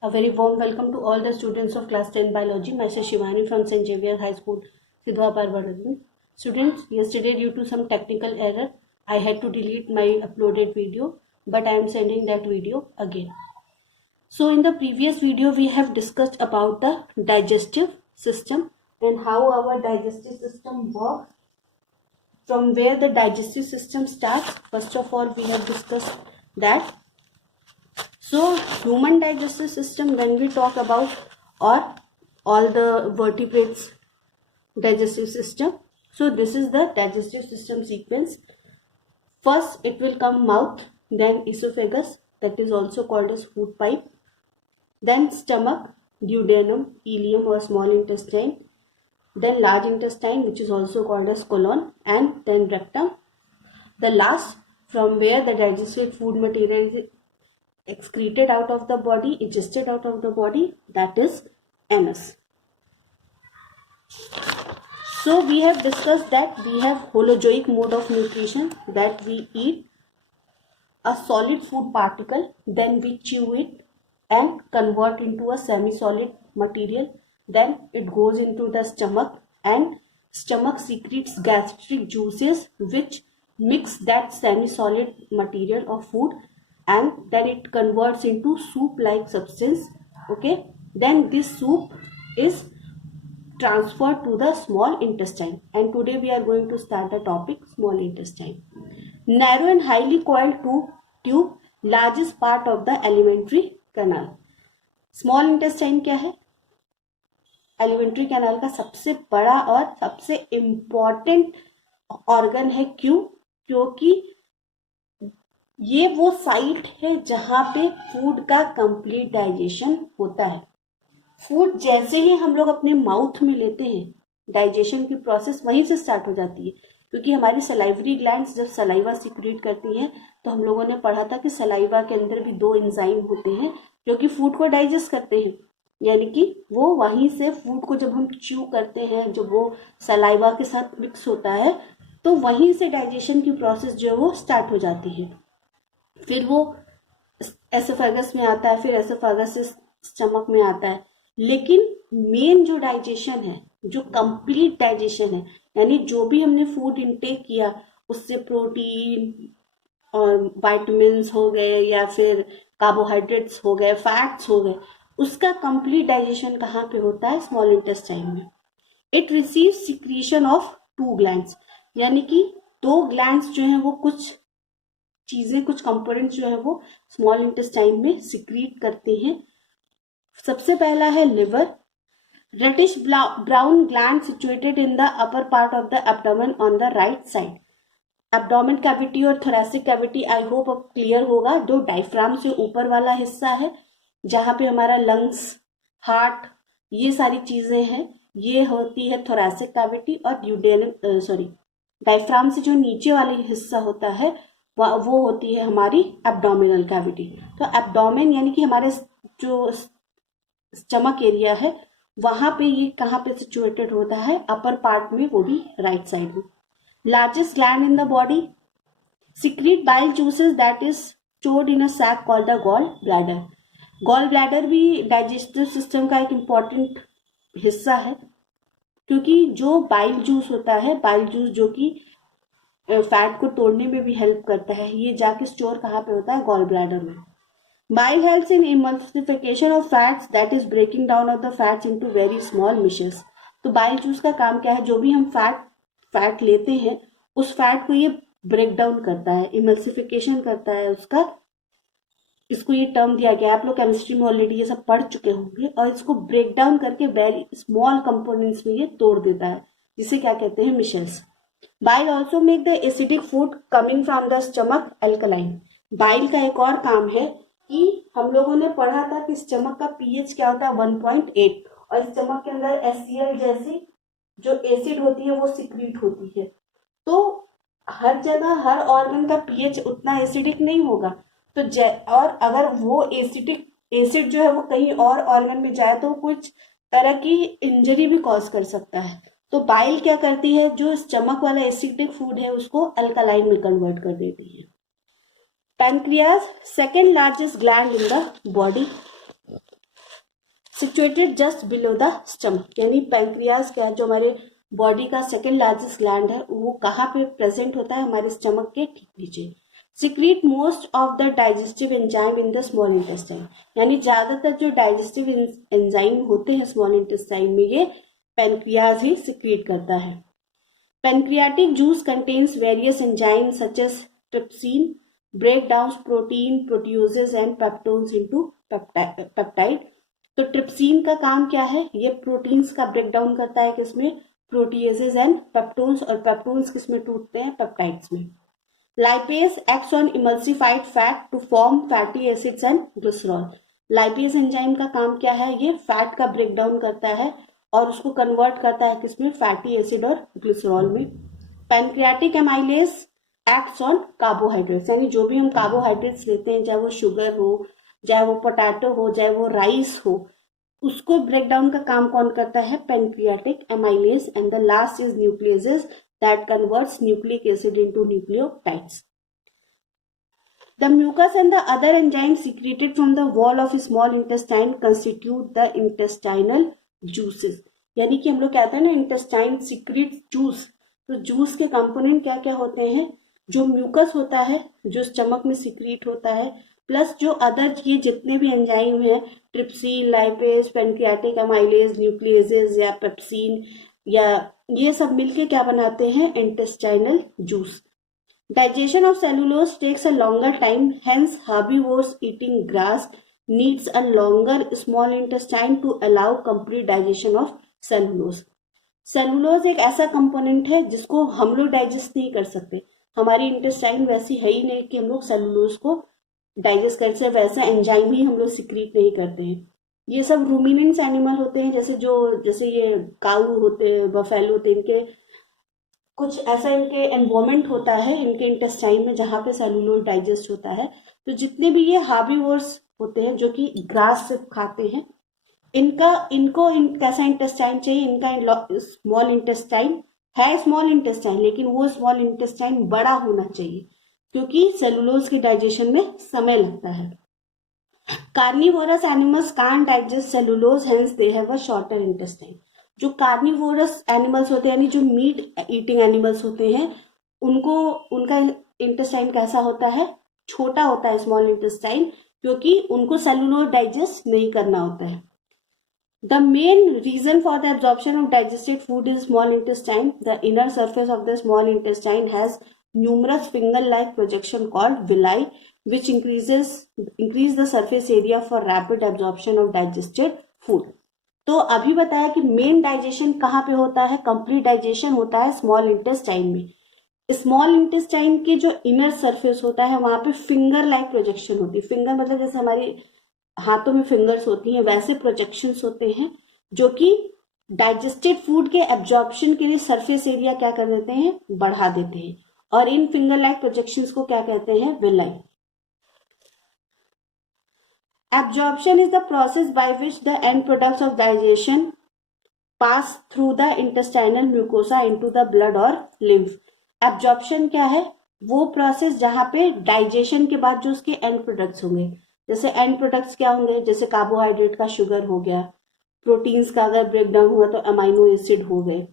A very warm welcome to all the students of class 10 biology. Myself Shivani from St. Xavier High School, Sidhwa Parvati. Students, yesterday due to some technical error, I had to delete my uploaded video, but I am sending that video again. So in the previous video, we have discussed about the digestive system and how our digestive system works. From where the digestive system starts, first of all, we have discussed that. So human digestive system, when we talk about, or all the vertebrates digestive system, so this is the digestive system sequence. First it will come mouth, then esophagus, that is also called as food pipe, then stomach, duodenum, ileum or small intestine, then large intestine, which is also called as colon, and then rectum. The last, from where the digested food material is excreted out of the body, ingested out of the body, that is anus. So we have discussed that we have holozoic mode of nutrition, that we eat a solid food particle, then we chew it and convert into a semi-solid material, then it goes into the stomach and stomach secretes gastric juices which mix that semi-solid material of food and then it converts into soup-like substance. Okay, then this soup is transferred to the small intestine, and today we are going to start the topic small intestine. Narrow and highly coiled tube, largest part of the alimentary canal. Small intestine क्या है? Alimentary canal का सबसे बड़ा और सबसे important organ है. क्यों? क्योंकि ये वो साइट है जहां पे फूड का कंप्लीट डाइजेशन होता है. फूड जैसे ही हम लोग अपने माउथ में लेते हैं, डाइजेशन की प्रोसेस वहीं से स्टार्ट हो जाती है, क्योंकि हमारी सलाइवरी ग्लैंड्स जब सलाइवा सिक्रीट करती हैं, तो हम लोगों ने पढ़ा था कि सलाइवा के अंदर भी 2 एंजाइम होते हैं जो कि फूड को डाइजेस्ट करते हैं. यानी कि वो वहीं से फूड को जब हम च्यू करते हैं, जब वो सलाइवा के साथ मिक्स होता है, तो वहीं से डाइजेशन की प्रोसेस जो है वो स्टार्ट हो जाती है. फिर वो एसोफेगस में आता है, फिर एसोफेगस से स्टमक में आता है. लेकिन मेन जो डाइजेशन है, जो कंप्लीट डाइजेशन है, यानी जो भी हमने फूड इनटेक किया उससे प्रोटीन और विटामिन्स हो गए या फिर कार्बोहाइड्रेट्स हो गए, फैट्स हो गए, उसका कंप्लीट डाइजेशन कहाँ पे होता है? स्मॉल इंटेस्टाइन में. It receive secretion of 2 glands, यानी कि 2 ग्लैंड्स जो हैं वो कुछ चीजें, कुछ कंपोनेंट्स जो है वो स्मॉल इंटेस्टाइन में सिक्रीट करते हैं. सबसे पहला है liver. Reddish brown gland situated in the upper part of the abdomen on the right side. Abdomen cavity और थोरैसिक कैविटी आई होप अब क्लियर होगा. जो डायफ्राम से ऊपर वाला हिस्सा है, जहां पे हमारा लंग्स, हार्ट, ये सारी चीजें हैं, ये होती है थोरैसिक कैविटी. और डायफ्राम से जो नीचे वाला हिस्सा होता है वो होती है हमारी एब्डोमिनल कैविटी. तो एब्डोमेन यानी कि हमारे जो स्टमक एरिया है, वहां पे ये कहाँ पे सिचुएटेड होता है? अपर पार्ट में, वो भी राइट साइड में. Largest gland in the body, secrete bile juices that is stored in a sac called the gall bladder. Gall bladder भी डाइजेस्टिव सिस्टम का एक इम्पॉर्टेंट हिस्सा है, क्योंकि जो बाइल जूस होता है, बाइल जूस जो कि फैट को तोड़ने में भी हेल्प करता है, ये जाके स्टोर कहाँ पे होता है? गॉल ब्लैडर में. Bile helps in emulsification of fats, that is breaking down of the fats into very small meshes. तो बाइल जूस का काम क्या है? जो भी हम फैट लेते हैं, उस फैट को ये ब्रेक डाउन करता है, इमल्सिफिकेशन करता है उसका. इसको ये टर्म दिया गया, आप लोग केमिस्ट्री में ऑलरेडी ये सब पढ़ चुके होंगे. और इसको ब्रेक डाउन करके वेरी स्मॉल कंपोनेंट्स में ये तोड़ देता है, जिसे क्या कहते हैं? Michels. Bile also make the acidic food coming from the stomach alkaline. Bile का एक और काम है कि हम लोगों ने पढ़ा था कि स्टमक का पीएच क्या होता है? 1.8. और स्टमक के अंदर HCl जैसी जो एसिड होती है वो सिक्रीट होती है. तो हर जगह हर ऑर्गन का पीएच उतना एसिडिक नहीं होगा. तो और अगर वो एसिड जो है वो कहीं और ऑर्गन में जाए तो कुछ तरह की इंजरी भी कॉज कर सकता है. तो बाइल क्या करती है? जो स्टमक वाला एसिडिक फूड है उसको अल्कलाइन में कन्वर्ट कर देती है. Pancreas, second largest gland in the body. Situated just below the stomach, यानी पैंक्रियाज क्या है, जो हमारे बॉडी का सेकेंड लार्जेस्ट ग्लैंड है, वो कहाँ पे प्रेजेंट होता है, हमारे स्टमक के ठीक नीचे। Secrete most of the digestive enzyme in the small intestine, यानी ज्यादातर जो डाइजेस्टिव एंजाइम होते हैं स्मॉल इंटेस्टाइन में, ये पैंक्रियाज ही सिक्रीट करता है। Pancreatic juice contains various enzyme such as trypsin, break down protein, proteoses and peptones into peptide. तो ट्रिप्सिन का काम क्या है, ये प्रोटीन्स का ब्रेक डाउन करता है, किसमें, प्रोटीएजेज एंड पेप्टोन्स, और पेप्टोन्स किसमें टूटते हैं, पेप्टाइड्स में। Lipase acts on emulsified fat to form fatty acids and glycerol. Lipase enzyme का काम क्या है, ये फैट का ब्रेक डाउन करता है और उसको कन्वर्ट करता है किसमें, फैटी एसिड और ग्लिसरॉल में। Pancreatic amylase acts on carbohydrates, यानी जो भी हम कार्बोहाइड्रेट्स लेते हैं, चाहे वो शुगर हो, चाहे वो पोटैटो हो, चाहे वो राइस हो, उसको ब्रेक डाउन का काम कौन करता है, pancreatic amylase. And the last is nucleases that converts nucleic acid into nucleotides. The mucus and the other enzymes secreted from the wall of small intestine constitute the intestinal juices. यानी कि हम लोग कहते हैं ना, इंटेस्टाइन सीक्रेट जूस, तो juice के component क्या क्या होते हैं, जो म्यूकस होता है जो स्टमक में सीक्रेट होता है, प्लस जो अदर ये जितने भी एंजाइम हैं, trypsin, lipase, pancreatic amylase, nucleases या पेप्सिन, या ये सब मिलके क्या बनाते हैं, intestinal juice. Digestion of cellulose takes a longer time, hence herbivores eating grass needs a longer small intestine to allow complete digestion of cellulose. Cellulose एक ऐसा कंपोनेंट है जिसको हम लोग डाइजेस्ट नहीं कर सकते, हमारी इंटेस्टाइन वैसी है ही नहीं कि हम लोग सेलुलोज को डाइजेस्ट कर सकते, वैसा एंजाइम ही हम लोग सिक्रीट नहीं करते हैं। ये सब रूमिनेंट्स एनिमल होते हैं, जैसे ये काऊ होते हैं, बफेलो होते हैं, इनके कुछ ऐसा इनके एनवायरमेंट होता है इनके इंटेस्टाइन में जहाँ पे सेलुलोज डाइजेस्ट होता है। तो जितने भी ये हार्बीवोर्स होते हैं जो कि ग्रास से खाते हैं, इनको कैसा इंटेस्टाइन चाहिए, इनका स्मॉल इंटेस्टाइन है, स्मॉल इंटेस्टाइन, लेकिन वो स्मॉल इंटेस्टाइन बड़ा होना चाहिए क्योंकि सेलुलोज के डाइजेशन में समय लगता है। Carnivorous animals can't digest cellulose, hence they have a shorter intestine. जो कार्निवोरस एनिमल्स होते हैं, यानी जो मीट ईटिंग एनिमल्स होते हैं, उनका इंटेस्टाइन कैसा होता है, छोटा होता है, स्मॉल इंटेस्टाइन, क्योंकि उनको सेलुलोज डाइजेस्ट नहीं करना होता है। The main reason for the absorption of digested food is small intestine. The inner surface of the small intestine has numerous finger-like projection called villi, which increase the surface area for rapid absorption of digested food. तो अभी बताया कि main digestion कहाँ पे होता है, complete digestion होता है स्मॉल इंटेस्टाइन में। स्मॉल इंटेस्टाइन की जो इनर सरफेस होता है वहां पे फिंगर लाइक प्रोजेक्शन होती है। फिंगर मतलब जैसे हमारी हाथों में फिंगर्स होती हैं, वैसे प्रोजेक्शंस होते हैं जो कि डाइजेस्टेड फूड के एब्जॉर्प्शन के लिए सरफेस एरिया क्या कर देते हैं, बढ़ा देते हैं, और इन फिंगर लाइक प्रोजेक्शंस को क्या कहते हैं, villi. Absorption is the process by which the end products of digestion pass through the intestinal mucosa into the blood और लिम्फ। एब्जॉर्प्शन क्या है, वो प्रोसेस जहां पे डाइजेशन के बाद जो उसके एंड प्रोडक्ट्स होंगे, जैसे एंड प्रोडक्ट्स क्या होंगे, जैसे कार्बोहाइड्रेट का शुगर हो गया, प्रोटीन्स का अगर ब्रेक डाउन हुआ तो अमाइनो एसिड हो गए,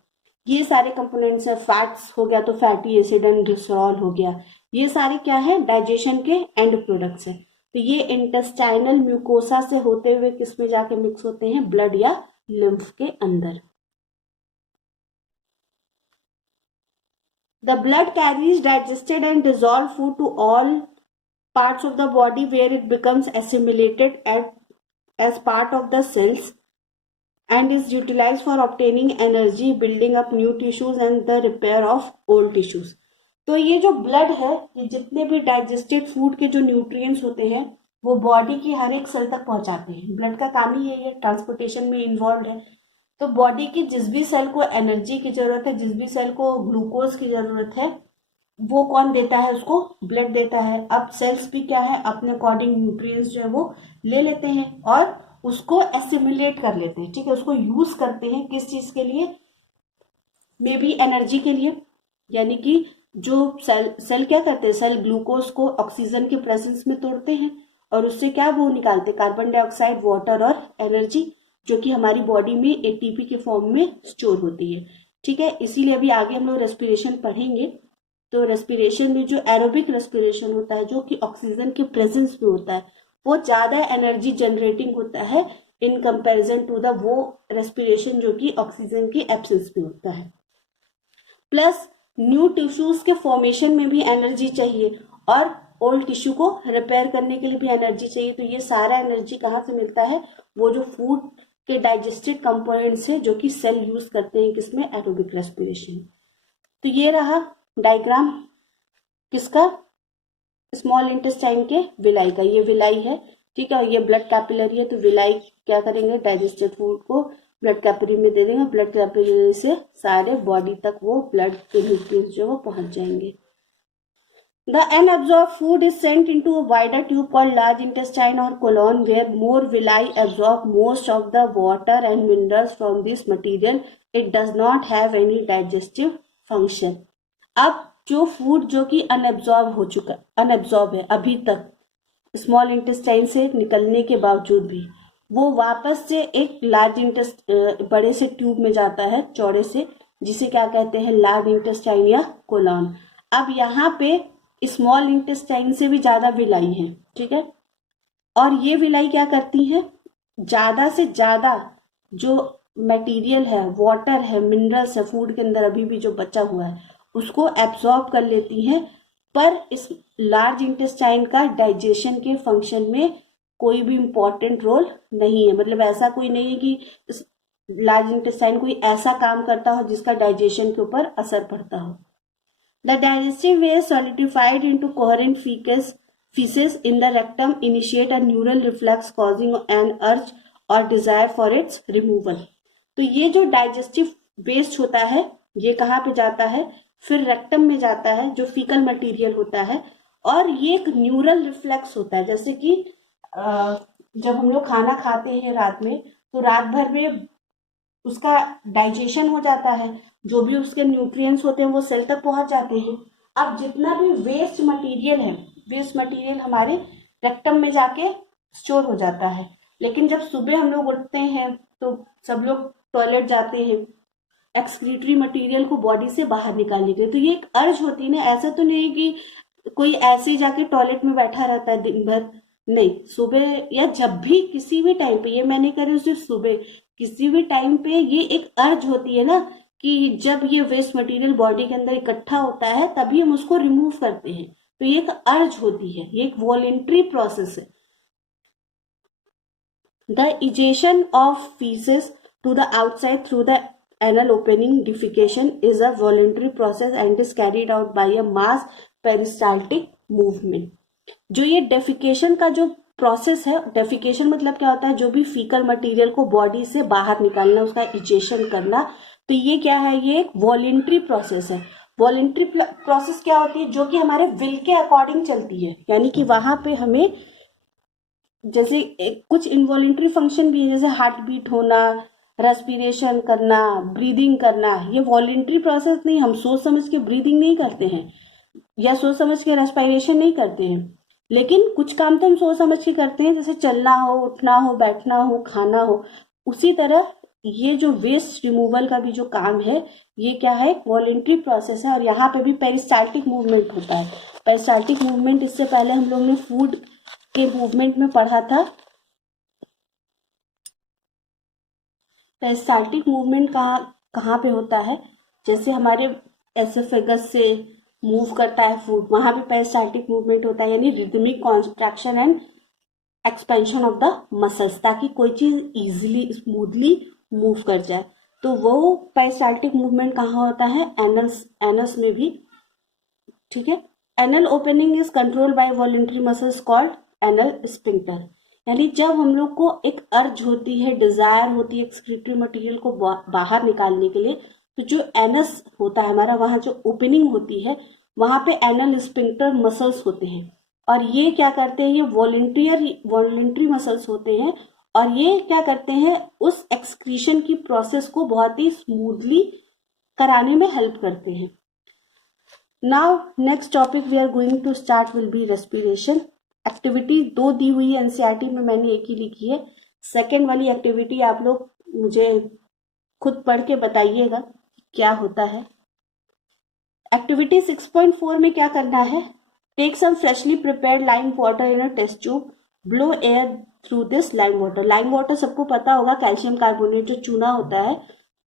ये सारे कंपोनेंट्स है। फैट्स हो गया तो फैटी एसिड एंड ग्लिसरॉल हो गया, ये सारे क्या है, डाइजेशन के एंड प्रोडक्ट्स है। तो ये इंटेस्टाइनल म्यूकोसा से होते हुए किस में जाके मिक्स होते हैं, ब्लड या लिम्फ के अंदर। The blood carries digested and dissolve food to all parts of the body where it becomes assimilated as part of the cells and is utilized for obtaining energy, building up new tissues and the repair of old tissues. तो ये जो blood है, ये जितने भी digested food के जो nutrients होते हैं वो बॉडी की हर एक सेल तक पहुंचाते हैं। ब्लड का काम ही ये ट्रांसपोर्टेशन में इन्वॉल्व है। तो बॉडी की जिस भी सेल को एनर्जी की जरूरत है, जिस भी सेल को ग्लूकोज की जरूरत है, वो कौन देता है, उसको ब्लड देता है। अब सेल्स भी क्या है, अपने अकॉर्डिंग न्यूट्रिएंट्स जो है वो ले लेते हैं और उसको एसिमिलेट कर लेते हैं, ठीक है, उसको यूज करते हैं किस चीज के लिए, मे बी एनर्जी के लिए। यानी कि जो सेल क्या करते हैं, सेल ग्लूकोज को ऑक्सीजन के प्रेजेंस में तोड़ते हैं और उससे क्या वो निकालते, कार्बन डाइऑक्साइड, वाटर और एनर्जी। जो कि हमारी बॉडी में एटीपी के फॉर्म में स्टोर होती है। ठीक है, इसीलिए अभी आगे हम लोग रेस्पिरेशन पढ़ेंगे। तो रेस्पिरेशन में जो एरोबिक रेस्पिरेशन होता है, जो कि ऑक्सीजन के प्रेजेंस में होता है, वो ज्यादा एनर्जी जनरेटिंग होता है इन कंपैरिजन टू द वो रेस्पिरेशन जो कि ऑक्सीजन की एब्सेंस में होता है। प्लस न्यू टिश्यूज के फॉर्मेशन में भी एनर्जी चाहिए और ओल्ड टिश्यू को रिपेयर करने के लिए भी एनर्जी चाहिए। तो ये सारा एनर्जी कहाँ से मिलता है? वो जो फूड के डाइजेस्टेड कंपोनेंट्स है जो कि सेल यूज करते हैं किसमें? Aerobic respiration. तो ये रहा डायग्राम किसका? स्मॉल इंटेस्टाइन के विलाई का। ये विलाई है, ठीक है, ये ब्लड कैपिलरी है। तो विलाई क्या करेंगे? डाइजेस्टेड फूड को ब्लड कैपिलरी में दे देंगे, ब्लड कैपिलरी से सारे बॉडी तक वो ब्लड के न्यूट्रिएंट्स जो वो पहुंच जाएंगे। The unabsorbed food is sent into a wider tube called large intestine or colon, where more villi absorb most of the water and minerals from this material. It does not have any digestive function. अब जो food जो कि unabsorbed है अभी तक small intestine से निकलने के बावजूद भी, वो वापस से एक बड़े से ट्यूब में जाता है, चौड़े से, जिसे क्या कहते हैं? लार्ज इंटेस्टाइन या कोलॉन। अब यहाँ पे स्मॉल इंटेस्टाइन से भी ज्यादा विलाई है, ठीक है, और ये विलाई क्या करती है? ज्यादा से ज्यादा जो मटेरियल है, वाटर है, मिनरल्स है फूड के अंदर अभी भी जो बचा हुआ है, उसको एब्सॉर्ब कर लेती है। पर इस लार्ज इंटेस्टाइन का डाइजेशन के फंक्शन में कोई भी इंपॉर्टेंट रोल नहीं है। मतलब ऐसा कोई नहीं है कि लार्ज इंटेस्टाइन कोई ऐसा काम करता हो जिसका डाइजेशन के ऊपर असर पड़ता हो। The digestive waste solidified into coherent feces in the rectum initiate a neural reflex causing an urge or desire for its removal. तो ये जो डाइजेस्टिव वेस्ट होता है ये कहाँ पे जाता है? फिर रेक्टम में जाता है, जो फीकल मटेरियल होता है, और ये एक न्यूरल रिफ्लेक्स होता है। जैसे कि जब हम लोग खाना खाते हैं रात में, तो रात भर में उसका डाइजेशन हो जाता है, जो भी उसके न्यूट्रिएंट्स होते हैं वो सेल तक पहुंच जाते हैं। अब जितना भी वेस्ट मटेरियल है, वेस्ट मटेरियल हमारे रेक्टम में जाके स्टोर हो जाता है। लेकिन जब सुबह हम लोग उठते हैं तो सब लोग टॉयलेट जाते हैं एक्सक्रीटरी मटेरियल को बॉडी से बाहर निकालने के लिए। तो ये एक अर्ज होती है ना, ऐसा तो नहीं कि कोई ऐसे जाके टॉयलेट में बैठा रहता है दिन भर, नहीं। सुबह या जब भी किसी भी टाइम पे, ये मैं नहीं कर रही हूँ सिर्फ सुबह, किसी भी टाइम पे ये एक अर्ज होती है ना कि जब ये वेस्ट मटेरियल बॉडी के अंदर इकट्ठा होता है तभी हम उसको रिमूव करते हैं। तो ये एक अर्ज होती है, ये एक वॉलेंट्री प्रोसेस है। The egestion of faeces to the outside through the anal opening defecation is a voluntary process and is carried out by a mass peristaltic movement. जो ये डेफिकेशन का जो प्रोसेस है, डेफिकेशन मतलब क्या होता है? जो भी फीकल मटेरियल को बॉडी से बाहर निकालना, उसका इजेशन करना। तो ये क्या है? ये एक वॉलेंट्री प्रोसेस है। वॉलेंट्री प्रोसेस क्या होती है? जो कि हमारे विल के अकॉर्डिंग चलती है, यानी कि वहां पे हमें जैसे कुछ इनवॉलेंट्री फंक्शन भी है, जैसे हार्ट बीट होना, रेस्पिरेशन करना, ब्रीदिंग करना। ये वॉलेंट्री प्रोसेस नहीं, हम सोच समझ के ब्रीदिंग नहीं करते हैं या सोच समझ के रेस्पिरेशन नहीं करते हैं। लेकिन कुछ काम तो हम सोच समझ के करते हैं, जैसे चलना हो, उठना हो, बैठना हो, खाना हो। उसी तरह ये जो वेस्ट रिमूवल का भी जो काम है, ये क्या है? वॉलेंट्री प्रोसेस है। और यहाँ पे भी पेरिस्टाल्टिक मूवमेंट होता है। पेरिस्टाल्टिक मूवमेंट इससे पहले हम लोग ने फूड के मूवमेंट में पढ़ा था। पेरिस्टाल्टिक मूवमेंट कहाँ पे होता है? जैसे हमारे एसोफेगस से मूव करता है फूड, वहां पे पेरिस्टाल्टिक मूवमेंट होता है, यानी rhythmic contraction and expansion of the muscles, ताकि कोई चीज इजीली स्मूथली मूव कर जाए। तो वो पेरिस्टाल्टिक मूवमेंट कहाँ होता है? एनस में भी, ठीक है। Anal opening is control by voluntary muscles called anal sphincter. यानी जब हम लोग को एक अर्ज होती है, डिजायर होती है एक्सक्रीटरी मटेरियल को बाहर निकालने के लिए, तो जो एनस होता है हमारा, वहां जो ओपनिंग होती है, वहां पे एनल स्फिंक्टर मसल्स होते हैं। और ये क्या करते हैं? ये वॉलेंट्री मसल्स होते हैं, और ये क्या करते हैं? उस एक्सक्रीशन की प्रोसेस को बहुत ही स्मूथली कराने में हेल्प करते हैं। Now next topic we are going to start will be respiration. Activity 2 दी हुई है एनसीईआरटी में, मैंने एक ही लिखी है। सेकेंड वाली एक्टिविटी आप लोग मुझे खुद पढ़ के बताइएगा क्या होता है। एक्टिविटी 6.4 में क्या करना है, take some freshly prepared lime water in a test tube, blow air through this lime water. Lime water सबको पता होगा, कैल्शियम कार्बोनेट जो चूना होता है,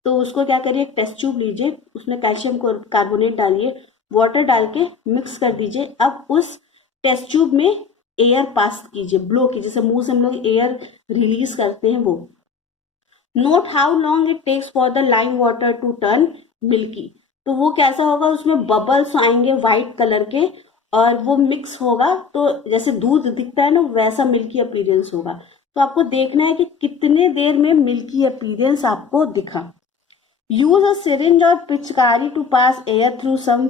तो उसको क्या करिए, एक टेस्ट ट्यूब लीजिए, उसमें कैल्शियम कार्बोनेट डालिए, वाटर डाल के मिक्स कर दीजिए। अब उस टेस्ट ट्यूब में एयर पास कीजिए, ब्लो कीजिए, जैसे मुंह से हम लोग एयर रिलीज करते हैं वो। Note how long it takes for the lime water to turn milky. तो वो कैसा होगा, उसमें बबल्स आएंगे व्हाइट कलर के और वो मिक्स होगा, तो जैसे दूध दिखता है ना वैसा मिल्की अपीयरेंस होगा। तो आपको देखना है कि कितने देर में मिल्की अपीयरेंस आपको दिखा। यूज अ सिरिंज और पिचकारी to pass air through some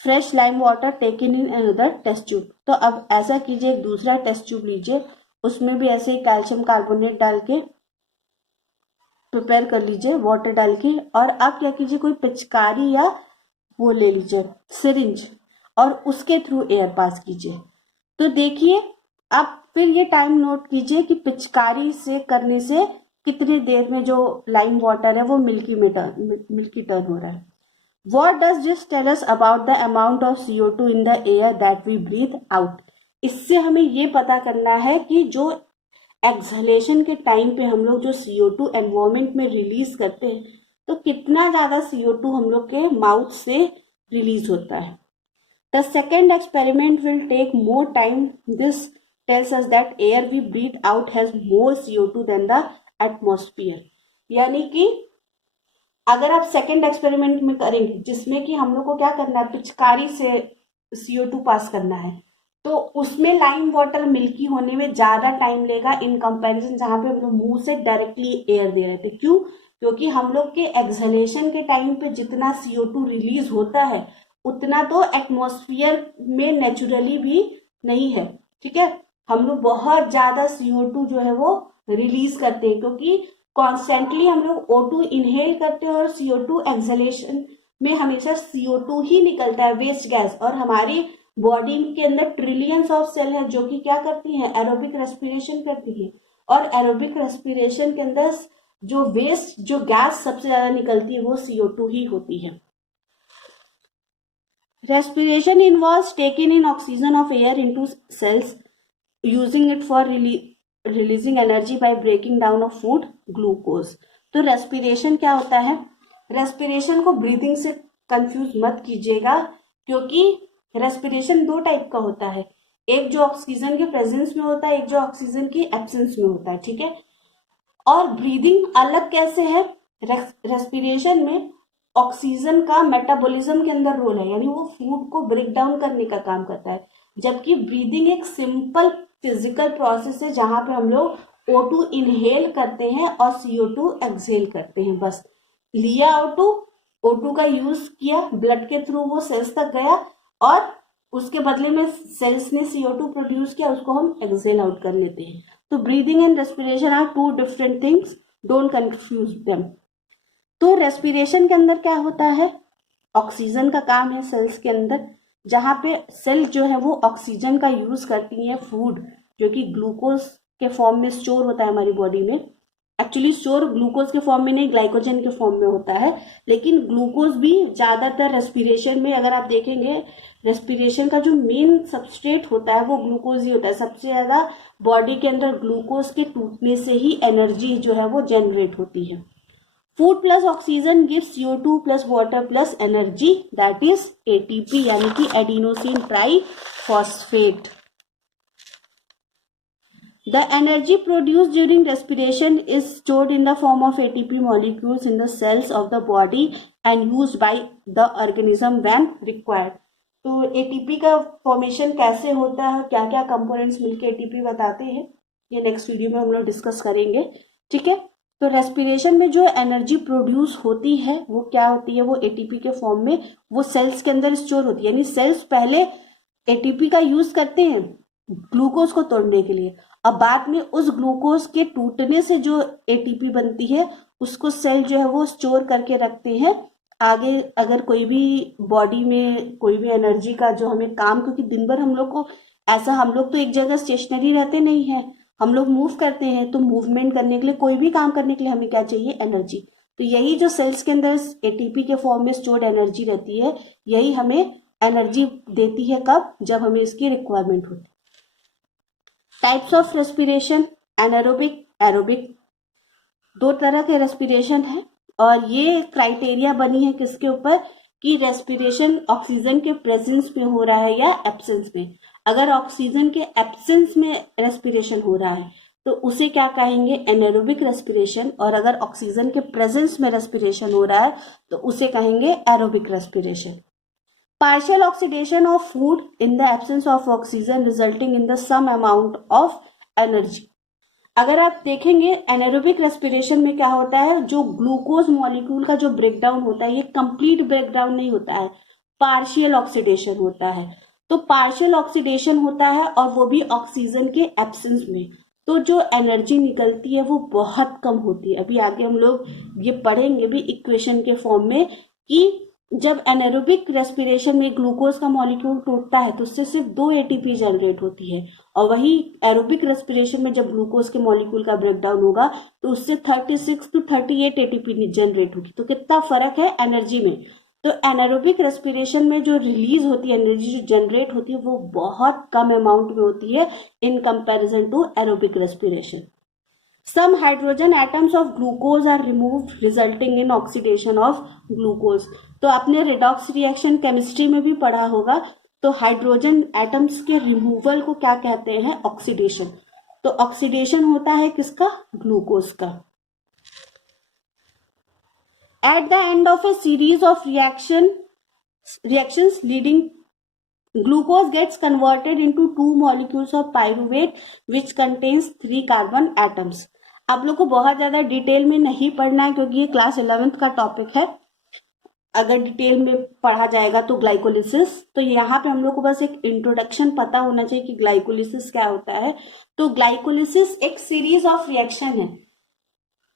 fresh lime water taken in another test tube. तो अब ऐसा कीजिए, एक दूसरा टेस्ट ट्यूब लीजिए, उसमें भी ऐसे ही कैल्शियम कार्बोनेट डाल के प्रिपेयर कर लीजिए वाटर डाल के, और अब क्या कीजिए, कोई पिचकारी या वो ले लीजिए सिरिंज और उसके थ्रू एयर पास कीजिए। तो देखिए अब फिर ये टाइम नोट कीजिए कि पिचकारी से करने से कितने देर में जो लाइम वाटर है वो मिल्की टर्न हो रहा है। What does this tell us about the amount of CO2 in the air that we breathe out? इससे हमें ये पता करना है कि जो एक्सहलेशन के टाइम पे हम लोग जो CO2 एनवायरमेंट में रिलीज करते हैं, तो कितना ज्यादा CO2 हम लोग के माउथ से रिलीज होता है। The second experiment will take more time. This tells us that air we breathe out has more CO2 than the atmosphere. यानी कि अगर आप सेकेंड एक्सपेरिमेंट में करेंगे जिसमें कि हम लोग को क्या करना है, पिचकारी से CO2 पास करना है, तो उसमें लाइम वाटर मिल्की होने में ज्यादा टाइम लेगा इन कंपैरिजन जहां पे हम लोग मुंह से डायरेक्टली एयर दे रहे थे। क्यों? क्योंकि हम लोग के एक्सहेलेशन के टाइम पे जितना CO2 रिलीज होता है उतना तो एटमॉस्फेयर में नेचुरली भी नहीं है। ठीक है, हम लोग बहुत ज्यादा CO2 जो है वो रिलीज करते हैं, क्योंकि कॉन्स्टेंटली हम लोग O2 इनहेल करते हैं और CO2 एक्सहेलेशन में हमेशा CO2 ही निकलता है, वेस्ट गैस। और हमारी बॉडी के अंदर ट्रिलियंस ऑफ सेल है जो कि क्या करती हैं, एरोबिक रेस्पिरेशन करती है, और एरोबिक रेस्पिरेशन के अंदर जो वेस्ट जो गैस सबसे ज्यादा निकलती है वो CO2 ही होती है। Respiration involves taking in oxygen of air into cells using it for releasing energy by breaking down of food glucose. तो रेस्पिरेशन क्या होता है, रेस्पिरेशन को ब्रीदिंग से कंफ्यूज मत कीजिएगा, क्योंकि रेस्पिरेशन दो टाइप का होता है, एक जो ऑक्सीजन के प्रेजेंस में होता है, एक जो ऑक्सीजन की एब्सेंस में होता है। ठीक है, और ब्रीदिंग अलग कैसे है, रेस्पिरेशन में ऑक्सीजन का मेटाबॉलिज्म के अंदर रोल है, यानी वो फूड को ब्रेक डाउन करने का काम करता है, जबकि ब्रीदिंग एक सिंपल फिजिकल प्रोसेस है जहां पे हम लोग O2 इनहेल करते हैं और CO2 एक्सहेल करते हैं। बस लिया O2 का यूज किया, ब्लड के थ्रू वो सेल्स तक गया और उसके बदले में सेल्स ने CO2 प्रोड्यूस किया, उसको हम एक्सहेल आउट कर लेते हैं। तो breathing and respiration are two different things, don't confuse them. तो रेस्पिरेशन के अंदर क्या होता है, ऑक्सीजन का काम है सेल्स के अंदर, जहां पे सेल जो है वो ऑक्सीजन का यूज करती है फूड जो कि ग्लूकोज के फॉर्म में स्टोर होता है हमारी बॉडी में। एक्चुअली स्टोर ग्लूकोज के फॉर्म में नहीं, ग्लाइकोजन के फॉर्म में होता है, लेकिन ग्लूकोज भी ज्यादातर रेस्पिरेशन में, अगर आप देखेंगे रेस्पिरेशन का जो मेन सबस्ट्रेट होता है वो ग्लूकोज ही होता है। सबसे ज्यादा बॉडी के अंदर ग्लूकोज के टूटने से ही एनर्जी जो है वो जनरेट होती है। Food plus oxygen gives CO2 plus water plus energy, that is ATP, यानी कि adenosine triphosphate. The energy produced during respiration is stored in the form of ATP molecules in the cells of the body and used by the organism when required. तो ATP का formation कैसे होता है, क्या क्या components मिलके ATP बताते हैं, ये नेक्स्ट वीडियो में हम लोग डिस्कस करेंगे। ठीक है, तो रेस्पिरेशन में जो एनर्जी प्रोड्यूस होती है वो क्या होती है, वो ATP के फॉर्म में वो सेल्स के अंदर स्टोर होती है। यानी सेल्स पहले ATP का यूज करते हैं ग्लूकोज को तोड़ने के लिए, अब बाद में उस ग्लूकोज के टूटने से जो ATP बनती है उसको सेल जो है वो स्टोर करके रखते हैं आगे। अगर कोई भी बॉडी में कोई भी एनर्जी का जो हमें काम, क्योंकि दिन भर हम लोग को ऐसा, हम लोग तो एक जगह स्टेशनरी रहते नहीं है, हम लोग मूव करते हैं तो मूवमेंट करने के लिए, कोई भी काम करने के लिए हमें क्या चाहिए, एनर्जी। तो यही जो सेल्स के अंदर एटीपी के फॉर्म में स्टोर्ड एनर्जी रहती है, यही हमें एनर्जी देती है कब, जब हमें इसकी रिक्वायरमेंट होती है। Types of respiration, anaerobic, aerobic, दो तरह के रेस्पिरेशन है और ये क्राइटेरिया बनी है किसके ऊपर कि रेस्पिरेशन ऑक्सीजन के प्रेजेंस में हो रहा है या एब्सेंस में। अगर ऑक्सीजन के एब्सेंस में रेस्पिरेशन हो रहा है तो उसे क्या कहेंगे, एनारोबिक रेस्पिरेशन, और अगर ऑक्सीजन के प्रेजेंस में रेस्पिरेशन हो रहा है तो उसे कहेंगे aerobic respiration. Partial oxidation of food in the absence of oxygen resulting in the some amount of energy। अगर आप देखेंगे एनारोबिक रेस्पिरेशन में क्या होता है, जो ग्लूकोज मॉलिक्यूल का जो ब्रेकडाउन होता है, ये कंप्लीट ब्रेकडाउन नहीं होता है, पार्शियल ऑक्सीडेशन होता है। तो पार्शियल ऑक्सीडेशन होता है और वो भी ऑक्सीजन के एब्सेंस में, तो जो एनर्जी निकलती है वो बहुत कम होती है। अभी आगे हम लोग ये पढ़ेंगे भी इक्वेशन के फॉर्म में कि जब एनारोबिक रेस्पिरेशन में ग्लूकोज का मॉलिक्यूल टूटता है तो उससे सिर्फ 2 एटीपी जनरेट होती है, और वही एरोबिक रेस्पिरेशन में जब ग्लूकोज के मॉलिक्यूल का ब्रेकडाउन होगा तो उससे 36 to 38 एटीपी जनरेट होगी। तो कितना फर्क है एनर्जी में। तो एनारोबिक रेस्पिरेशन में जो रिलीज होती है एनर्जी, जो जनरेट होती है, वो बहुत कम अमाउंट में होती है in comparison to aerobic respiration. Some hydrogen atoms of glucose are removed resulting in oxidation of glucose। तो आपने रेडॉक्स रिएक्शन केमिस्ट्री में भी पढ़ा होगा, तो हाइड्रोजन एटम्स के रिमूवल को क्या कहते हैं, ऑक्सीडेशन। तो ऑक्सीडेशन होता है किसका, ग्लूकोज का। At the end of A series of reactions leading glucose gets converted into 2 molecules of pyruvate which contains 3 carbon atoms। आप लोग को बहुत ज्यादा डिटेल में नहीं पढ़ना है क्योंकि ये क्लास 11th का टॉपिक है। अगर डिटेल में पढ़ा जाएगा तो ग्लाइकोलिसिस, तो यहाँ पे हम लोग को बस एक इंट्रोडक्शन पता होना चाहिए कि ग्लाइकोलिसिस क्या होता है। तो ग्लाइकोलिसिस एक सीरीज ऑफ रिएक्शन है,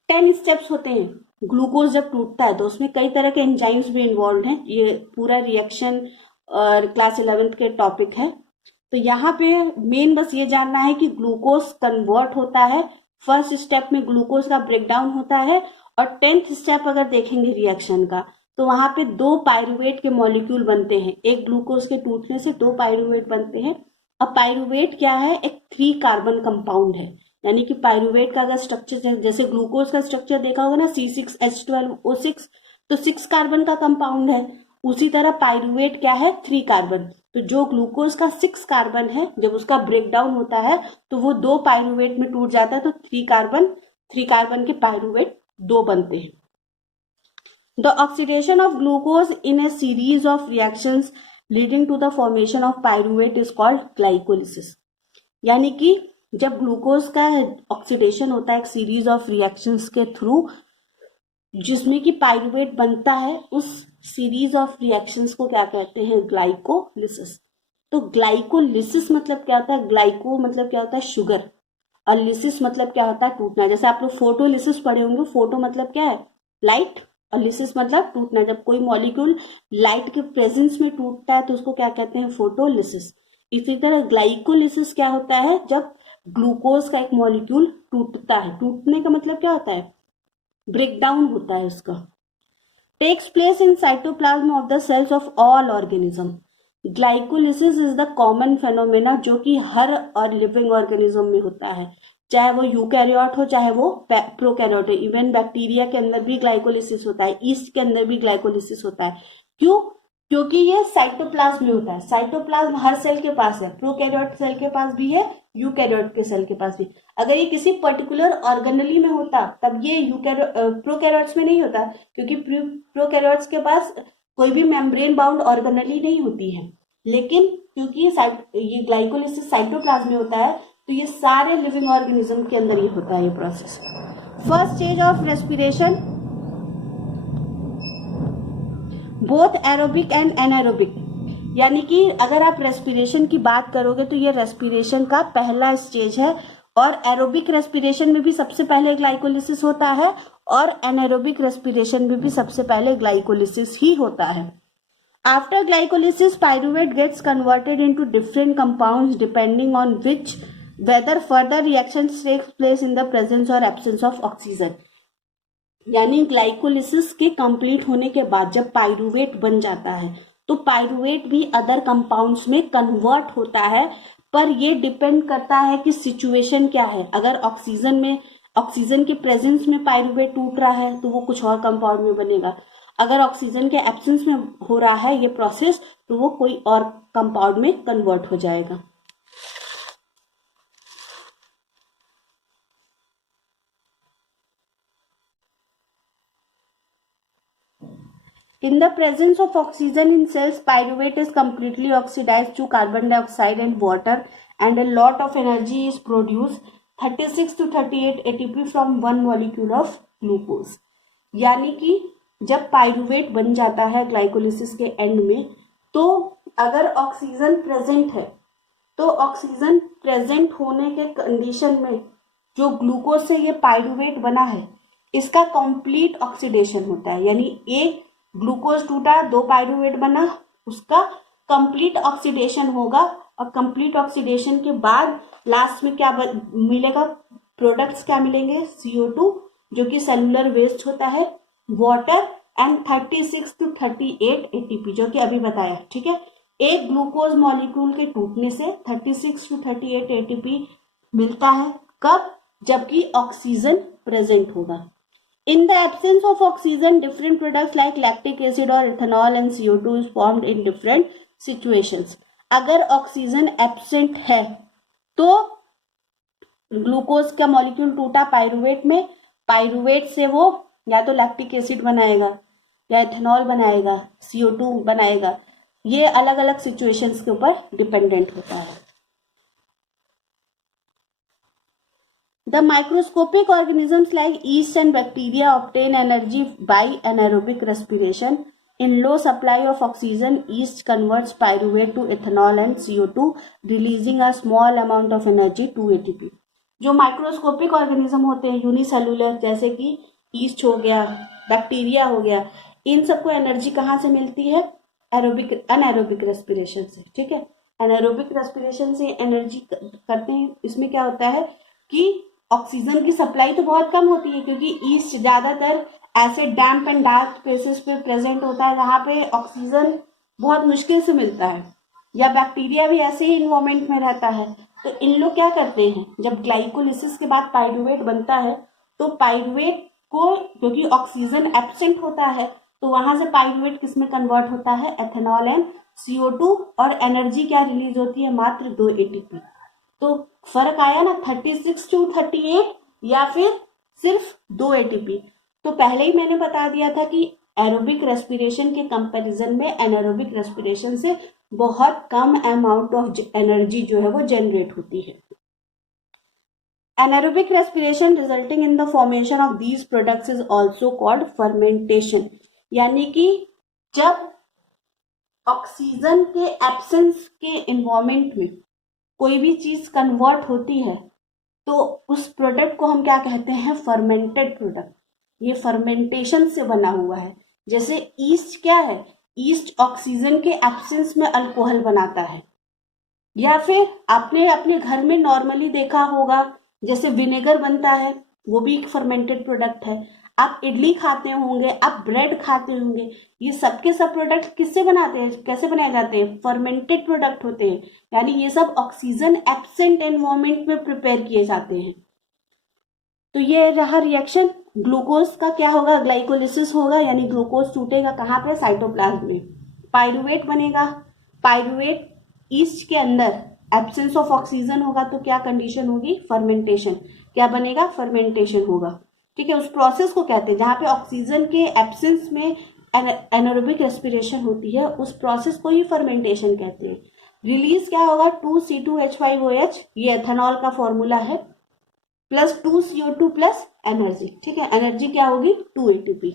10 स्टेप्स होते हैं। ग्लूकोज जब टूटता है तो उसमें कई तरह के एंजाइम्स भी इन्वॉल्व हैं। ये पूरा रिएक्शन और क्लास 11th के टॉपिक है। तो यहाँ पे मेन बस ये जानना है कि ग्लूकोज कन्वर्ट होता है, फर्स्ट स्टेप में ग्लूकोज का ब्रेकडाउन होता है, और 10th स्टेप अगर देखेंगे रिएक्शन का तो वहां पे 2 पायरुवेट के मॉलिक्यूल बनते हैं। एक ग्लूकोज के टूटने से 2 पायरुवेट बनते हैं। अब पायरुवेट क्या है, एक 3 कार्बन कंपाउंड है, यानी कि पायरुवेट का अगर स्ट्रक्चर जैसे ग्लूकोज का स्ट्रक्चर देखा होगा ना, C6H12O6, तो 6 कार्बन का कंपाउंड है। उसी तरह पायरुवेट क्या है, 3 कार्बन। तो जो ग्लूकोज का 6 कार्बन है, जब उसका ब्रेकडाउन होता है तो वो 2 पायरुवेट में टूट जाता है, तो 3 कार्बन के पायरुवेट 2 बनते हैं। The oxidation of glucose in a series of reactions leading to the formation of pyruvate is called glycolysis. यानी कि जब ग्लूकोज का ऑक्सीडेशन होता है एक सीरीज ऑफ रिएक्शंस के थ्रू, जिसमें कि पायरुवेट बनता है, उस सीरीज ऑफ रिएक्शंस को क्या कहते हैं, ग्लाइकोलिसिस। तो ग्लाइकोलिसिस मतलब क्या होता है, ग्लाइको मतलब क्या होता है, शुगर, और लिसिस मतलब क्या होता है, टूटना। जैसे आप लोग फोटोलिसिस पढ़े होंगे, फोटो मतलब क्या है, लाइट, और लिसिस मतलब टूटना। जब कोई मॉलिक्यूल लाइट के प्रेजेंस में टूटता है तो उसको क्या कहते हैं, फोटोलिसिस। इसी तरह ग्लाइकोलिसिस क्या होता है, जब ग्लूकोज का एक मॉलिक्यूल टूटता है। टूटने का मतलब क्या होता है, ब्रेकडाउन होता है उसका। Takes place in cytoplasm of the cells of all organism. Glycolysis is the common phenomena जो कि हर और लिविंग ऑर्गेनिज्म में होता है, चाहे वो यूकैरियोट हो चाहे वो प्रोकैरियोट हो। इवन बैक्टीरिया के अंदर भी ग्लाइकोलिसिस होता है, ईस्ट के अंदर भी ग्लाइकोलिसिस होता है। क्यों, क्योंकि ये साइटोप्लाज्म में होता है। साइटोप्लाज्म हर सेल के पास है, प्रोकैरियोट सेल के पास भी है, यूकैरियोट के सेल के पास भी। अगर ये किसी पर्टिकुलर ऑर्गेनेली में होता तब ये प्रोकैरियोट्स में नहीं होता, क्योंकि प्रोकैरियोट्स के पास कोई भी मेम्ब्रेन बाउंड ऑर्गेनेली नहीं होती है। लेकिन क्योंकि ये ग्लाइकोलिसिस साइटोप्लाज्म में होता है तो ये सारे लिविंग ऑर्गेनिज्म के अंदर ही होता है ये process. First stage of respiration, both aerobic and anaerobic. यानी कि अगर आप रेस्पिरेशन की बात करोगे तो ये रेस्पिरेशन का पहला स्टेज है, और एरोबिक रेस्पिरेशन में भी सबसे पहले ग्लाइकोलिसिस होता है, और एनारोबिक रेस्पिरेशन में भी सबसे पहले ग्लाइकोलिसिस ही होता है। After glycolysis pyruvate gets converted into different compounds depending on which whether further reaction takes place in the presence और एब्सेंस ऑफ ऑक्सीजन। यानी ग्लाइकोलिसिस के कंप्लीट होने के बाद जब पाइरूवेट बन जाता है तो पाइरूवेट भी अदर कंपाउंड्स में कन्वर्ट होता है, पर ये डिपेंड करता है कि सिचुएशन क्या है। अगर ऑक्सीजन के प्रेजेंस में पाइरूवेट टूट रहा है तो वो कुछ और कंपाउंड में बनेगा, अगर ऑक्सीजन के एब्सेंस में हो रहा है ये प्रोसेस तो वो कोई और कंपाउंड में कन्वर्ट हो जाएगा। In the presence of oxygen in cells, pyruvate is completely oxidized to carbon dioxide and water, and a lot of energy is produced, 36 to 38 ATP from one molecule of glucose। यानी कि जब pyruvate बन जाता है glycolysis के and में, तो अगर ऑक्सीजन प्रेजेंट है तो ऑक्सीजन प्रेजेंट होने के कंडीशन में जो ग्लूकोज से ये पाइरूवेट बना है इसका कंप्लीट ऑक्सीडेशन होता है। यानी एक ग्लूकोज टूटा, दो पाइरूवेट बना, उसका कंप्लीट ऑक्सीडेशन होगा, और कंप्लीट ऑक्सीडेशन के बाद लास्ट में क्या मिलेगा, प्रोडक्ट्स क्या मिलेंगे, CO2 जो कि सेलुलर वेस्ट होता है, वाटर एंड 36 to 38 ATP जो कि अभी बताया। ठीक है, एक ग्लूकोज मॉलिक्यूल के टूटने से 36 to 38 ATP मिलता है। कब? जबकि ऑक्सीजन प्रेजेंट होगा। In the absence of oxygen, different products like lactic acid or ethanol and CO2 is formed in different situations। अगर ऑक्सीजन एब्सेंट है तो ग्लूकोज का मॉलिक्यूल टूटा पाइरूवेट में, पाइरूवेट से वो या तो लैक्टिक एसिड बनाएगा या एथेनॉल बनाएगा, CO2 बनाएगा। ये अलग अलग सिचुएशंस के ऊपर डिपेंडेंट होता है। The microscopic organisms like yeast and bacteria obtain energy by anaerobic respiration. In low supply of oxygen, yeast converts pyruvate to ethanol and CO2, releasing a small amount of energy, 2 ATP। जो microscopic organism होते हैं unicellular, जैसे कि east हो गया, bacteria हो गया, इन सबको एनर्जी कहाँ से मिलती है? अनएरोबिक रेस्पिरेशन से। ठीक है, अनएरोबिक रेस्पिरेशन से एनर्जी करते हैं। इसमें क्या होता है कि ऑक्सीजन की सप्लाई तो बहुत कम होती है, क्योंकि ईस्ट ज्यादातर ऐसे डैम्प एंड डार्क प्लेसेस पे प्रेजेंट होता है जहाँ पे ऑक्सीजन बहुत मुश्किल से मिलता है, या बैक्टीरिया भी ऐसे ही इन्वायरमेंट में रहता है। तो इन लोग क्या करते हैं, जब ग्लाइकोलिसिस के बाद पाइरूवेट बनता है तो पाइरूवेट को, क्योंकि ऑक्सीजन एब्सेंट होता है, तो वहां से पाइरूवेट किस में कन्वर्ट होता है? एथेनॉल एंड CO2, और एनर्जी क्या रिलीज होती है? मात्र 2 ATP। तो फर्क आया ना, 36 to 38 या फिर सिर्फ 2 ATP। तो पहले ही मैंने बता दिया था कि एरोबिक रेस्पिरेशन के कंपैरिजन में एनारोबिक रेस्पिरेशन से बहुत कम अमाउंट ऑफ एनर्जी जो है वो जनरेट होती है। Anaerobic respiration resulting in the formation of these products is also called fermentation. यानी कि जब ऑक्सीजन के एब्सेंस के इन्वायरमेंट में कोई भी चीज कन्वर्ट होती है तो उस प्रोडक्ट को हम क्या कहते हैं? Fermented product. ये फर्मेंटेशन से बना हुआ है। जैसे ईस्ट क्या है? ईस्ट ऑक्सीजन के एब्सेंस में अल्कोहल बनाता है। या फिर आपने अपने घर में नॉर्मली देखा होगा जैसे विनेगर बनता है, वो भी एक फर्मेंटेड प्रोडक्ट है। आप इडली खाते होंगे, आप ब्रेड खाते होंगे, ये सब के सब प्रोडक्ट किससे बनाते हैं, कैसे बनाए जाते हैं? फर्मेंटेड प्रोडक्ट होते हैं। यानी ये सब ऑक्सीजन एब्सेंट एनवायरमेंट में प्रिपेयर किए जाते हैं। तो ये रहा रिएक्शन। ग्लूकोज का क्या होगा? ग्लाइकोलिसिस होगा, यानी ग्लूकोज टूटेगा कहाँ पे? साइटोप्लाज्म में। पाइरूवेट बनेगा। पाइरूवेट ईस्ट के अंदर एब्सेंस ऑफ ऑक्सीजन होगा तो क्या कंडीशन होगी? फर्मेंटेशन। क्या बनेगा? फर्मेंटेशन होगा। ठीक है, उस प्रोसेस को कहते हैं जहां पे ऑक्सीजन के एब्सेंस में एनारोबिक रेस्पिरेशन होती है, उस प्रोसेस को ही फर्मेंटेशन कहते हैं। रिलीज क्या होगा? 2C2H5OH, ये एथेनॉल का फॉर्मूला है, प्लस 2CO2 प्लस एनर्जी। ठीक है, एनर्जी क्या होगी? 2 ATP।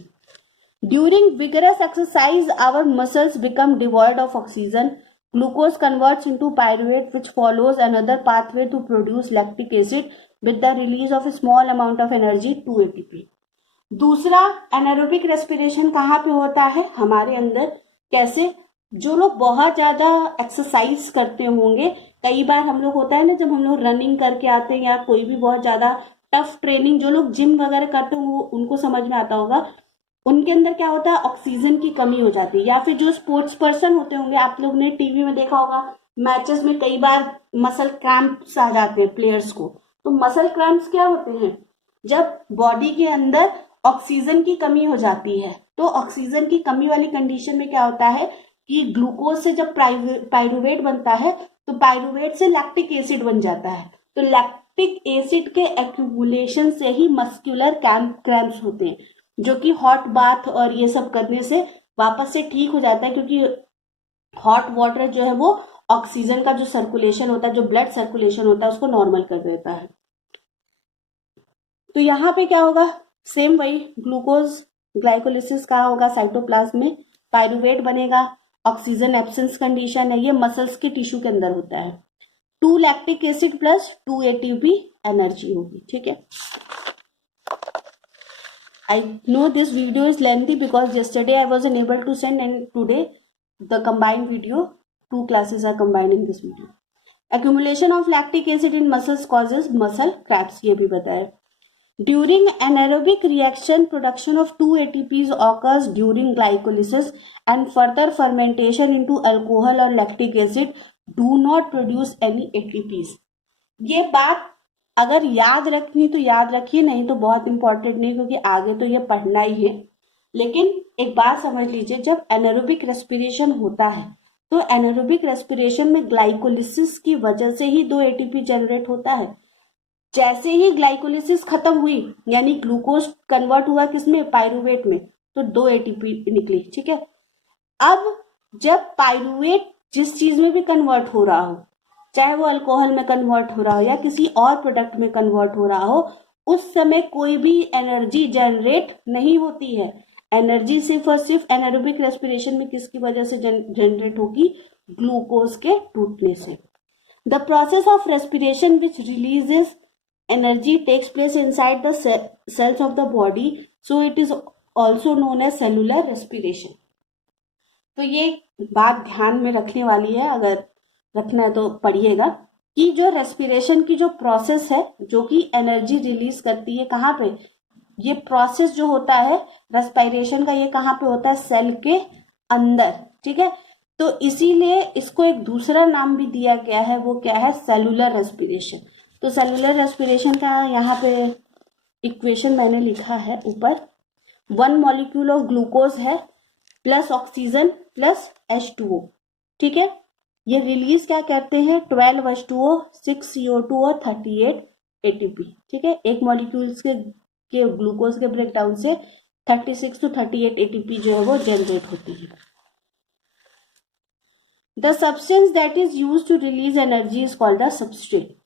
During vigorous exercise our muscles become devoid of oxygen. Glucose converts into pyruvate, which follows another pathway to produce lactic acid with the release of a small amount of energy, 2 ATP। दूसरा anaerobic respiration कहाँ पे होता है? हमारे अंदर। कैसे? जो लोग बहुत ज्यादा एक्सरसाइज करते होंगे कई बार हम लोग होता है ना, जब हम लोग रनिंग करके आते हैं या कोई भी बहुत ज्यादा टफ ट्रेनिंग, जो लोग जिम वगैरह करते हैं वो उनको समझ में आता होगा, उनके अंदर क्या होता है, ऑक्सीजन की कमी हो जाती है। या फिर जो स्पोर्ट्स पर्सन होते होंगे, आप लोग ने टीवी में देखा होगा, मैचेस में कई बार मसल क्रैम्प्स आ जाते हैं प्लेयर्स को। तो मसल क्रैम्प्स क्या होते हैं, जब बॉडी के अंदर ऑक्सीजन की कमी हो जाती है। तो ऑक्सीजन की कमी वाली कंडीशन में क्या होता है कि ग्लूकोज से जब पायरुवेट बनता है, तो पायरुवेट से लैक्टिक एसिड बन जाता है। तो लैक्टिक एसिड के एक्यूमुलेशन से ही मस्कुलर क्रैम्प्स होते हैं, जो कि हॉट बाथ और ये सब करने से वापस से ठीक हो जाता है, क्योंकि हॉट वाटर जो है वो ऑक्सीजन का जो सर्कुलेशन होता है, जो ब्लड सर्कुलेशन होता है, उसको नॉर्मल कर देता है। तो यहाँ पे क्या होगा, सेम वही ग्लूकोज ग्लाइकोलिसिस का होगा, साइटोप्लाज्म में पायरुवेट बनेगा, ऑक्सीजन एब्सेंस कंडीशन है, ये मसल्स के टिश्यू के अंदर होता है। 2 lactic acid plus 2 ATP energy होगी, ठीक है। I know this video is lengthy because yesterday I was unable to send, and today the combined video, 2 classes are combined in this video. Accumulation of lactic acid in muscles causes muscle cramps, ये भी बताया। During anaerobic reaction, production of 2 ATPs occurs during glycolysis, and further fermentation into alcohol or lactic acid do not produce any ATPs. ये बात अगर याद रखनी तो याद रखिए, नहीं तो बहुत इंपॉर्टेंट नहीं, क्योंकि आगे तो ये पढ़ना ही है। लेकिन एक बात समझ लीजिए, जब एनारोबिक रेस्पिरेशन होता है, तो एनारोबिक रेस्पिरेशन में ग्लाइकोलिसिस की वजह से ही 2 एटीपी जनरेट होता है। जैसे ही ग्लाइकोलिसिस खत्म हुई, यानी ग्लूकोज कन्वर्ट हुआ किसमें, पायरुवेट में, तो 2 एटीपी निकली, ठीक है। अब जब पायरुवेट जिस चीज में भी कन्वर्ट हो रहा हो, चाहे वो अल्कोहल में कन्वर्ट हो रहा हो या किसी और प्रोडक्ट में कन्वर्ट हो रहा हो, उस समय कोई भी एनर्जी जनरेट नहीं होती है। एनर्जी सिर्फ और सिर्फ एनारोबिक रेस्पिरेशन में किसकी वजह से जनरेट होगी, ग्लूकोज के टूटने से। The process of respiration which releases energy takes place inside the cells of the body, so it is also known as cellular respiration. तो ये बात ध्यान में रखने वाली है, अगर रखना है तो पढ़िएगा कि जो रेस्पिरेशन की जो प्रोसेस है, जो कि एनर्जी रिलीज करती है, कहाँ पे, ये प्रोसेस जो होता है रेस्पिरेशन का, ये कहाँ पे होता है, सेल के अंदर, ठीक है। तो इसीलिए इसको एक दूसरा नाम भी दिया गया है, वो क्या है, सेलुलर रेस्पिरेशन। तो सेलुलर रेस्पिरेशन का यहाँ पे इक्वेशन मैंने लिखा है ऊपर, 1 मॉलिक्यूल ऑफ ग्लूकोज है प्लस ऑक्सीजन प्लस H2O, ठीक है। ये रिलीज क्या करते हैं, 12 H2O, 6 CO2 और 38 ATP, ठीक है। एक मॉलिक्यूल्स के ग्लूकोज के ब्रेकडाउन से 36 to 38 ATP जो है वो जनरेट होती है। The substance that is use to release energy is called the substrate,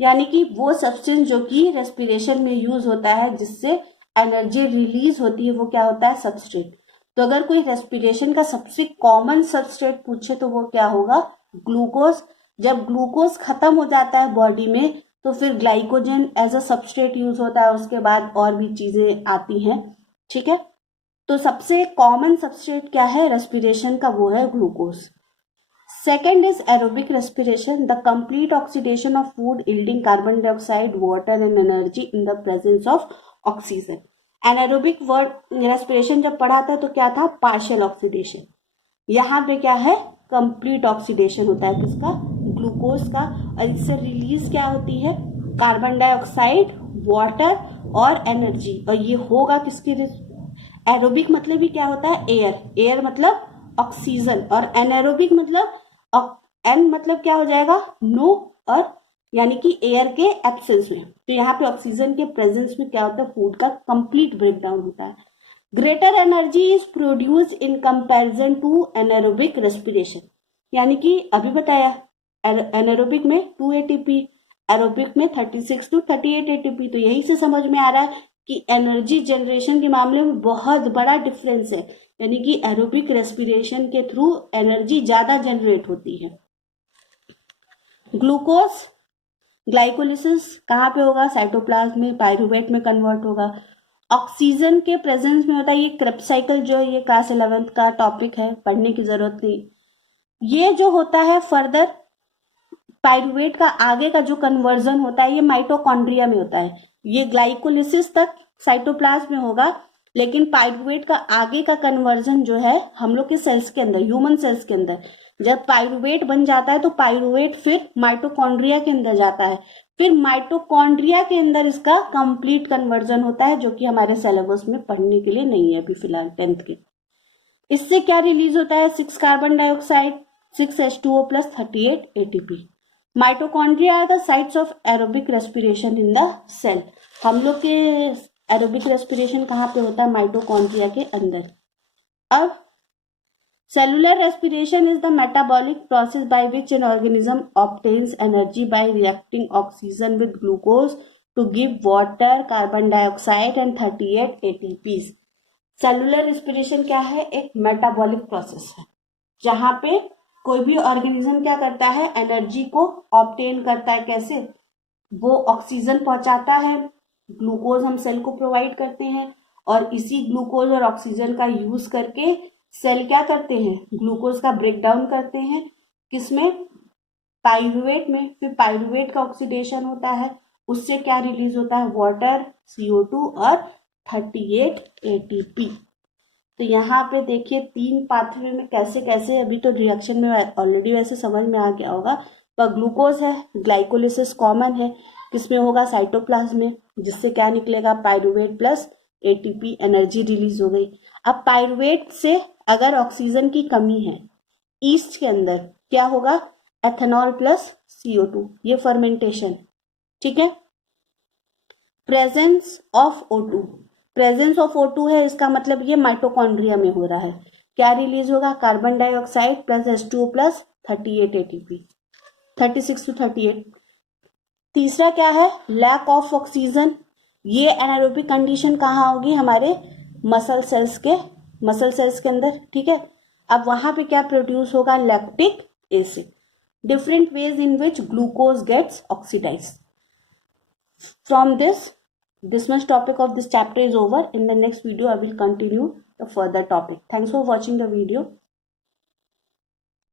यानी कि वो सब्सटेंस जो कि रेस्पिरेशन में यूज होता है, जिससे एनर्जी रिलीज होती है, वो क्या होता है, सबस्ट्रेट। तो अगर कोई रेस्पिरेशन का सबसे कॉमन सबस्ट्रेट पूछे तो वो क्या होगा, ग्लूकोज। जब ग्लूकोज खत्म हो जाता है बॉडी में, तो फिर glycogen as a substrate use होता है, उसके बाद और भी चीजें आती हैं, ठीक है। तो सबसे कॉमन सबस्ट्रेट क्या है रेस्पिरेशन का, वो है glucose. Second is aerobic respiration, the complete oxidation of food yielding carbon dioxide, water and energy in the presence of oxygen. Anaerobic word respiration जब पढ़ा था तो क्या था, पार्शियल ऑक्सीडेशन। यहाँ पे क्या है, कंप्लीट ऑक्सीडेशन होता है किसका, ग्लूकोज का। और इससे रिलीज क्या होती है, कार्बन डाइऑक्साइड, वाटर और एनर्जी। और ये होगा किसके, एरोबिक मतलब ही क्या होता है, एयर। एयर मतलब ऑक्सीजन, और एनारोबिक मतलब एन मतलब क्या हो जाएगा, नो, और यानी कि एयर के एब्सेंस में। तो यहाँ पे ऑक्सीजन के प्रेजेंस में क्या होता है, फूड का कंप्लीट ब्रेकडाउन होता है। Greater energy is produce in comparison to anaerobic respiration, यानी कि अभी बताया एनारोबिक में 2 ATP, एरोबिक में 36 to 38 ATP। तो यही से समझ में आ रहा है कि एनर्जी जनरेशन के मामले में बहुत बड़ा डिफरेंस है, यानी कि एरोबिक रेस्पिरेशन के थ्रू एनर्जी ज्यादा जनरेट होती है। ग्लूकोज ग्लाइकोलिसिस कहाँ पे होगा, साइटोप्लाज्म में, पायरुवेट में कन्वर्ट होगा, ऑक्सीजन के प्रेजेंस में होता है। ये क्रेब्स साइकिल जो है, ये क्लास 11th का टॉपिक है, पढ़ने की जरूरत नहीं। ये जो होता है फर्दर पायरुवेट का आगे का जो कन्वर्जन होता है ये माइटोकॉन्ड्रिया में होता है। ये ग्लाइकोलिसिस तक साइटोप्लाज्म में होगा, लेकिन पायरुवेट का आगे का कन्वर्जन जो है हम लोग के सेल्स के अंदर, ह्यूमन सेल्स के अंदर, जब पायरुवेट बन जाता है तो पायरुवेट फिर माइटोकॉन्ड्रिया के अंदर जाता है, फिर माइटोकॉन्ड्रिया के अंदर इसका कंप्लीट कन्वर्जन होता है, जो कि हमारे सिलेबस में पढ़ने के लिए नहीं है अभी फिलहाल 10th के। इससे क्या रिलीज होता है? 6 carbon dioxide, 6 H2O plus 38 ATP। Mitochondria are the sites of aerobic respiration in the cell. हम लोग के एरोबिक रेस्पिरेशन कहाँ पे होता है? माइटोकॉन्ड्रिया के अंदर। अब cellular respiration is the metabolic process by which an organism obtains energy by reacting oxygen with glucose to give water, carbon dioxide and 38 ATP। Cellular respiration क्या है? एक मेटाबॉलिक प्रोसेस है जहां पे कोई भी ऑर्गेनिज्म क्या करता है? एनर्जी को ऑब्टेन करता है। कैसे? वो ऑक्सीजन पहुंचाता है, ग्लूकोज हम सेल को प्रोवाइड करते हैं, और इसी ग्लूकोज और ऑक्सीजन का यूज करके सेल क्या करते हैं? ग्लूकोज का ब्रेक डाउन करते हैं। किसमें? पायरुवेट में। फिर पायरुवेट का ऑक्सीडेशन होता है, उससे क्या रिलीज होता है? वाटर, CO2 और 38 ATP। तो यहाँ पे देखिए 3 पाथवे में कैसे कैसे, अभी तो रिएक्शन में ऑलरेडी वैसे समझ में आ गया होगा, पर ग्लूकोज है, ग्लाइकोलिसिस कॉमन है, किसमें होगा? साइटोप्लाज्म में, जिससे क्या निकलेगा? Pyruvate plus ATP, energy release हो गई। अब पायरुवेट से अगर ऑक्सीजन की कमी है ईस्ट के अंदर, क्या होगा? एथेनॉल प्लस CO2, ये फर्मेंटेशन। ठीक है। Presence of O2, presence of O2 है, इसका मतलब ये माइटोकॉन्ड्रिया में हो रहा है। क्या रिलीज होगा? Carbon dioxide plus H2O plus 38 ATP, 36 to 38। तीसरा क्या है? Lack of oxygen. ये एनारोबिक कंडीशन कहाँ होगी? हमारे मसल सेल्स के अंदर। ठीक है। अब वहां पे क्या प्रोड्यूस होगा? Lactic acid. Different ways in which glucose gets oxidise. From this much topic of this chapter is over. In the next video I will continue the further topic. Thanks for watching the video.